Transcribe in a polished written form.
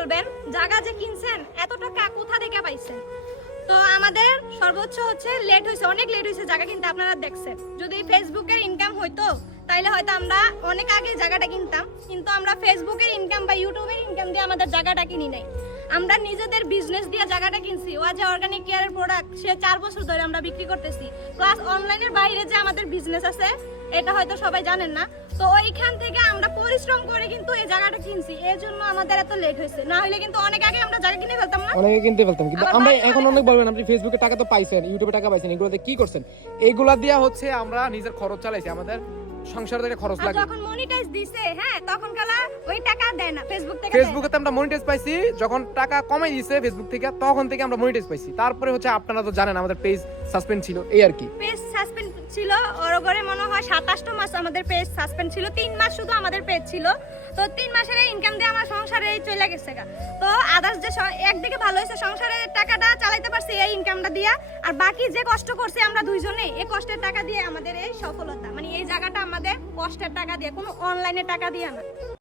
বলবেন জায়গা যে কিনছেন এত টাকা কোথা থেকে পাইছেন? তো আমাদের সর্বোচ্চ হচ্ছে লেট হয়েছে, অনেক লেট হয়েছে জায়গা কিনতে। আপনারা দেখছেন যদি ফেসবুকের ইনকাম হইতো তাইলে হয়তো আমরা অনেক আগে জায়গাটা কিনতাম, কিন্তু আমরা ফেসবুকের ইনকাম বা ইউটিউবের ইনকাম দিয়ে আমাদের জায়গাটা কিনি নাই। আমরা নিজেদের বিজনেস দিয়ে জায়গাটা কিনছি। ও যে অর্গানিক কেয়ারের প্রোডাক্ট সে 4 বছর ধরে আমরা বিক্রি করতেছি, প্লাস অনলাইনের বাইরে যে আমাদের বিজনেস আছে এটা হয়তো সবাই জানেন না। তো ওইখান থেকে আমরা পরিশ্রম করে কিন্তু এই জায়গাটা কিনছি, এর জন্য আমাদের এত লেট হয়েছে। না হলে কিন্তু অনেক আগে আমরা জায়গা কিনে ফেলতাম না, অনেকে কিনতে ফেলতাম। কিন্তু আমরা এখন অনেক বলবেন আপনি ফেসবুকে টাকা তো পাইছেন, ইউটিউবে টাকা পাইছেন, এগুলোতে কি করছেন? এগুলা দিয়া হচ্ছে আমরা নিজের খরচ চালাইছি, আমাদের সংসার থেকে খরচ লাগে। যখন মনিটাইজ দিছে হ্যাঁ তখন কালা ওই টাকা দেয় না, ফেসবুক থেকে ফেসবুকে তো আমরা মনিটাইজ পাইছি, যখন টাকা কমাই দিয়েছে ফেসবুক থেকে তখন থেকে আমরা মনিটাইজ পাইছি। তারপরে হচ্ছে আপনারা তো জানেন আমাদের পেজ সাসপেন্ড ছিল, এই আর কি। পেজ সাসপেন্ড ছিল ওর করে মনে হয় 27 মাস আমাদের পেজ সাসপেন্ড ছিল, 3 মাস শুধু আমাদের পেজ ছিল। তো 3 মাসের ইনকাম দিয়ে আমার সংসারে চলে গেছে গা। তো আদার্স যে একদিকে ভালো হয়েছে, সংসারের টাকাটা চালাইতে পারছি এই ইনকামটা দিয়া, আর বাকি যে কষ্ট করছি আমরা দুইজনে এই কষ্টের টাকা দিয়ে আমাদের এই সফলতা, মানে এই জায়গাটা আমাদের কষ্টের টাকা দিয়ে, কোনো অনলাইনে টাকা দিয়ে না।